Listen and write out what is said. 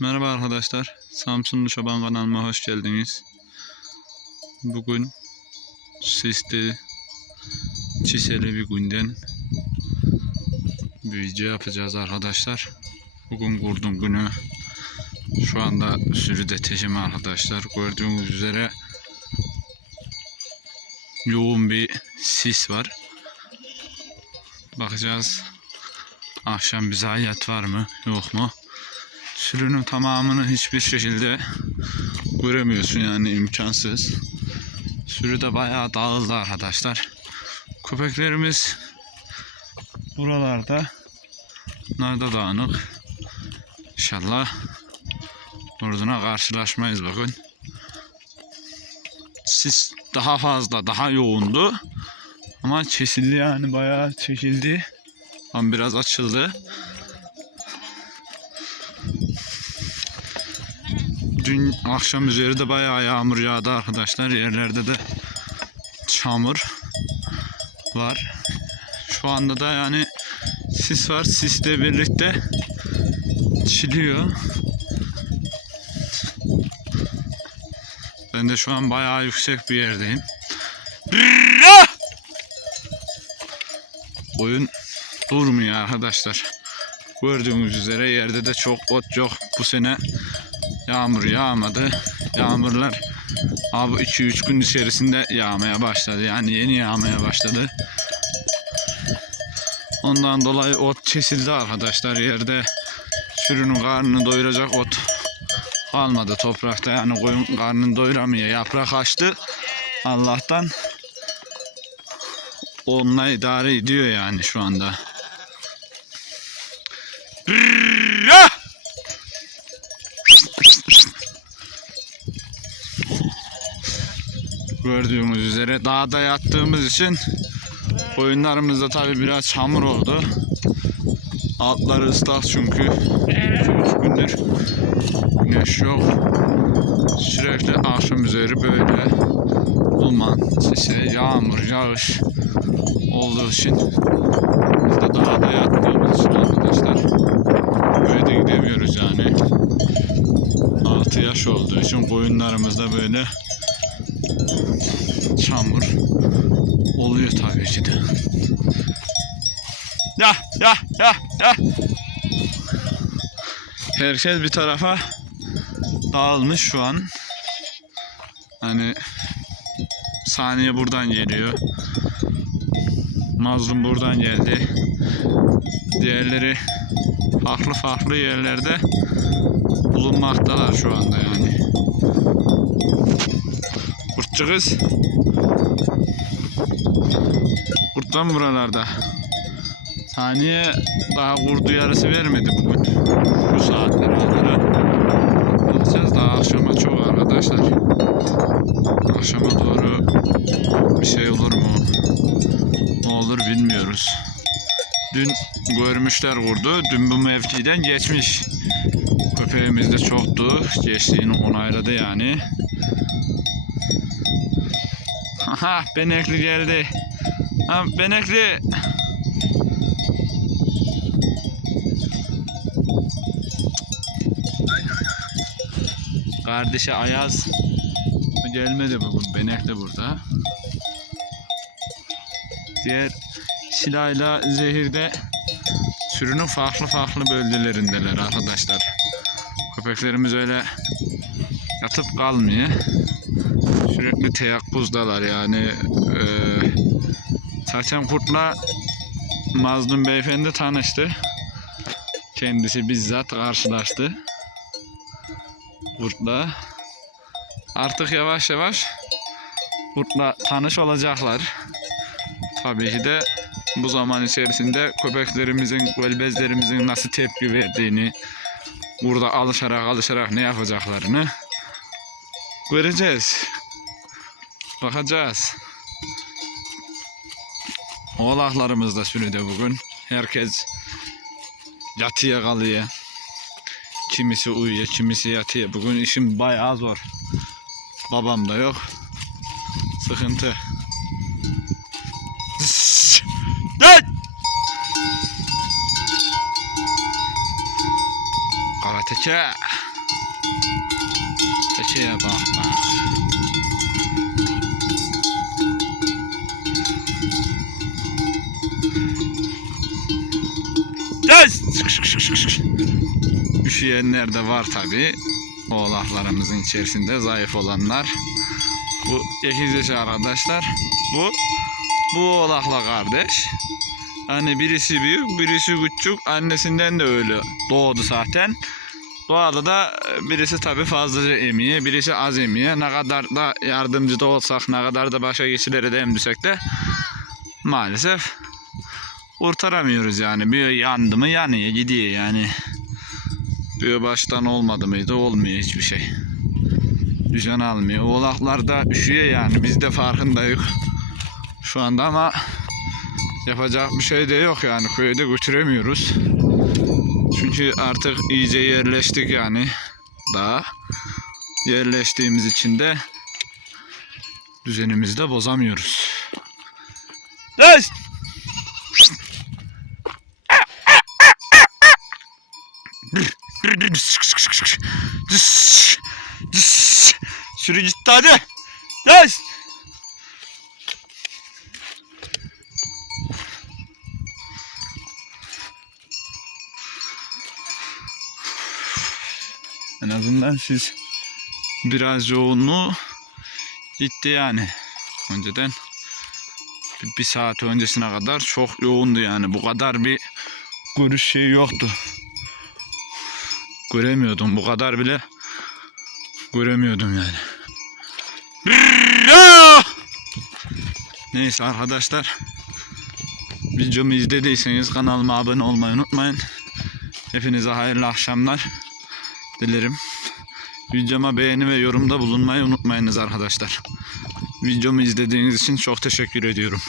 Merhaba arkadaşlar. Samsunlu Çoban kanalıma hoş geldiniz. Bugün sisli, çiseli bir günden bir video yapacağız arkadaşlar. Bugün kurdum günü. Şu anda sürüde teşim arkadaşlar. Gördüğünüz üzere yoğun bir sis var. Bakacağız. Akşam bize hayat var mı yok mu? Sürünün tamamını hiçbir şekilde göremiyorsun yani imkansız. Sürü de bayağı dağıldı arkadaşlar. Köpeklerimiz buralarda. Bunlar da dağınık. İnşallah orduna karşılaşmayız bugün. Sis daha fazla, daha yoğundu. Ama kesildi yani bayağı çekildi. Tam biraz açıldı. Dün akşam üzeri de bayağı yağmur yağdı arkadaşlar. Yerlerde de çamur var. Şu anda da yani sis var. Sisle birlikte çiliyor. Ben de şu an bayağı yüksek bir yerdeyim. Oyun durmuyor arkadaşlar. Gördüğünüz üzere yerde de çok ot yok. Bu sene yağmur yağmadı. Yağmurlar abi 2-3 gün içerisinde yağmaya başladı. Yani yeni yağmaya başladı. Ondan dolayı ot kesildi arkadaşlar. Yerde sürünün karnını doyuracak ot kalmadı toprakta. Yani koyun karnını doyuramıyor. Yaprak açtı. Allah'tan onunla idare ediyor yani şu anda. Gördüğümüz üzere dağda yattığımız için koyunlarımızda tabi biraz çamur oldu. Altları ıslak çünkü 2-3 gündür güneş yok. Sürekli akşam üzeri böyle duman, sise, yağmur, yağış olduğu için biz de dağda yattığımız için arkadaşlar böyle de gidemiyoruz yani. 6 yaş olduğu için koyunlarımızda böyle çamur oluyor tabii ki de. Ya ya ya ya. Herkes bir tarafa dağılmış şu an. Hani saniye buradan geliyor. Mazlum buradan geldi. Diğerleri farklı farklı yerlerde bulunmaktalar şu anda yani. Kurtçu kız. Kurt var mı buralarda? Saniye daha kurdu yarısı vermedi bugün. Şu saatleri onlara. Bakacağız daha akşama çok arkadaşlar. Akşama doğru bir şey olur mu? Ne olur bilmiyoruz. Dün görmüşler kurdu. Dün bu mevkiden geçmiş. Köpeğimiz de çoktu. Geçtiğini onayladı yani. Aha Benekli geldi. Ha Benekli. Kardeşi Ayaz gelmedi bugün. Benek de burada. Diğer Şilayla Zehir'de sürünün farklı farklı bölgelerindeler arkadaşlar. Köpeklerimiz öyle yatıp kalmıyor. Sürekli teyakkuzdalar yani. Saçan Kurt'la Mazlum Beyefendi tanıştı. Kendisi bizzat karşılaştı. Kurt'la. Artık yavaş yavaş Kurt'la tanış olacaklar. Tabii ki de bu zaman içerisinde köpeklerimizin, velbezlerimizin nasıl tepki verdiğini, burada alışarak alışarak ne yapacaklarını göreceğiz. Bakacağız. Oğlaklarımız da sürüde bugün. Herkes yatıya kalıyor. Kimisi uyuyor, kimisi yatıyor. Bugün işim bayağı zor. Babam da yok. Sıkıntı. Karateke. Şeye bak bak. Yes! Üşüyenler de var tabi. Oğlaklarımızın içerisinde zayıf olanlar. Bu ekiz yaşı arkadaşlar. Bu bu oğlakla kardeş. Hani birisi büyük, birisi küçük. Annesinden de öyle doğdu zaten. Doğada da birisi tabi fazlaca emiye, birisi az emiye. Ne kadar da yardımcı da olsak, ne kadar da başka kişilere de emdirsek de maalesef kurtaramıyoruz yani. Bir yandı mı yanıyor, gidiyor yani. Bir baştan olmadı mıydı olmuyor hiçbir şey. Düzen almıyor. Oğlaklar da üşüyor yani. Biz de farkındayız. Şu anda ama yapacak bir şey de yok yani. Köyde götüremiyoruz. Çünkü artık iyice yerleştik yani. Daha yerleştiğimiz için de düzenimizi de bozamıyoruz. Yes! Sürü gitti hadi. Yes! En azından siz biraz yoğunluğu gitti yani. Önceden bir, saat öncesine kadar çok yoğundu yani. Bu kadar bir görüş şey yoktu. Göremiyordum. Bu kadar bile göremiyordum yani. Neyse arkadaşlar. Videomu izlediyseniz kanalıma abone olmayı unutmayın. Hepinize hayırlı akşamlar dilerim. Videoma beğeni ve yorumda bulunmayı unutmayınız arkadaşlar. Videomu izlediğiniz için çok teşekkür ediyorum.